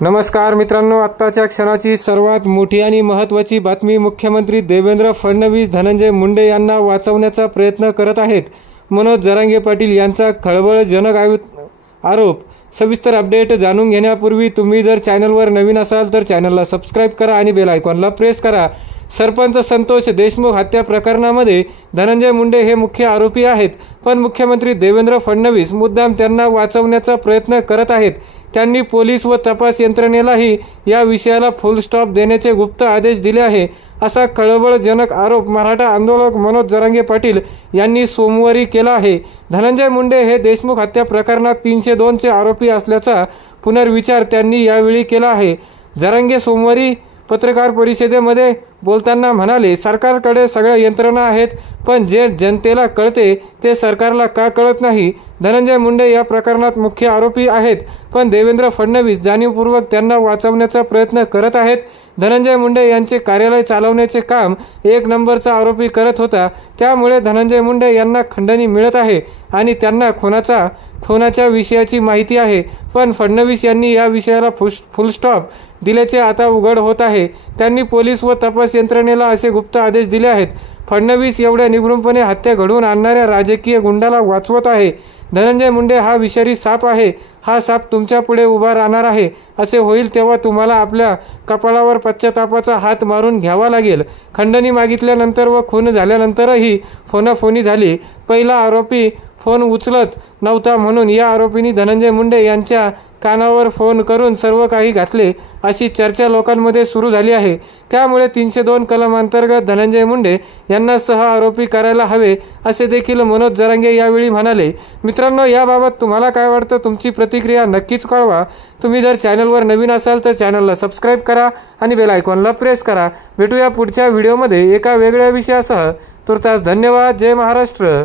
नमस्कार मित्रांनो, आत्ताच्या क्षणाची सर्वात मोठी आणि महत्त्वाची बातमी. मुख्यमंत्री देवेंद्र फडणवीस धनंजय मुंडे यांना वाचवण्याचा प्रयत्न करत आहेत. मनोज जरांगे पाटील यांचा खळबळजनक आरोप. सविस्तर अपडेट जाणून घेण्यापूर्वी तुम्ही जर चॅनलवर नवीन असाल तर चॅनलला सबस्क्राईब करा आणि बेल आयकॉनला प्रेस करा. सरपंच संतोष देशमुख हत्या प्रकरणामध्ये धनंजय मुंडे हे मुख्य आरोपी आहेत, पण मुख्यमंत्री देवेंद्र फडणवीस मुद्दाम त्यांना वाचवण्याचा प्रयत्न करत आहेत. त्यांनी पोलीस व तपास यंत्रणेलाही या विषयाला फुल स्टॉप देण्याचे गुप्त आदेश दिले आहे, असा खळबळजनक आरोप मराठा आंदोलक मनोज जरांगे पाटील यांनी सोमवारी केला आहे. धनंजय मुंडे हे देशमुख हत्या प्रकरणात 302 चे आरोपी असल्याचा पुनर्विचार त्यांनी यावेळी केला आहे. जरांगे सोमवारी पत्रकार परिषदेमध्ये बोलताना म्हणाले, सरकारकडे सगळ्या यंत्रणा आहेत, पण जे जनतेला कळते ते सरकारला का कळत नाही. धनंजय मुंडे या प्रकरणात मुख्य आरोपी आहेत, पण देवेंद्र फडणवीस जाणीवपूर्वक त्यांना वाचवण्याचा प्रयत्न करत आहेत. धनंजय मुंडे यांचे कार्यालय चालवण्याचे काम एक नंबरचा आरोपी करत होता, त्यामुळे धनंजय मुंडे यांना खंडणी मिळत आहे आणि त्यांना खुनाच्या विषयाची माहिती आहे. पण फडणवीस यांनी या विषयाला फुल स्टॉप दिल्याचे आता उघड होत आहे. त्यांनी पोलीस व तपास यंत्रणेला असे गुप्त आदेश दिले आहेत. फडणवीस एवढ्या निभृणपणे हत्या घडवून आणणाऱ्या राजकीय गुंडाला वाचवत आहे. धनंजय मुंडे हा विषारी साप आहे. हा साप तुमच्या पुढे उभा राहणार आहे. असे होईल तेव्हा तुम्हाला आपल्या कपाळावर पश्चातापाचा हात मारून घ्यावा लागेल. खंडणी मागितल्यानंतर व खून झाल्यानंतरही फोनाफोनी झाली. पहिला आरोपी फोन उचलत नव्हता म्हणून या आरोपींनी धनंजय मुंडे यांच्या कानावर फोन करून सर्व काही घातले, अशी चर्चा लोकांमध्ये सुरू झाली आहे. त्यामुळे 302 कलम अंतर्गत धनंजय मुंडे यांना सह आरोपी करायला हवे, असे देखील मनोज जरांगे यावेळी म्हणाले. मित्रांनो, याबाबत तुम्हाला काय वाटतं? तुमची प्रतिक्रिया नक्कीच कळवा. तुम्ही जर चॅनलवर नवीन असाल तर चॅनलला सबस्क्राईब करा आणि बेल आयकॉनला प्रेस करा. भेटूया पुढच्या व्हिडिओमध्ये एका वेगळ्या विषयासह. तुर्तास धन्यवाद. जय महाराष्ट्र.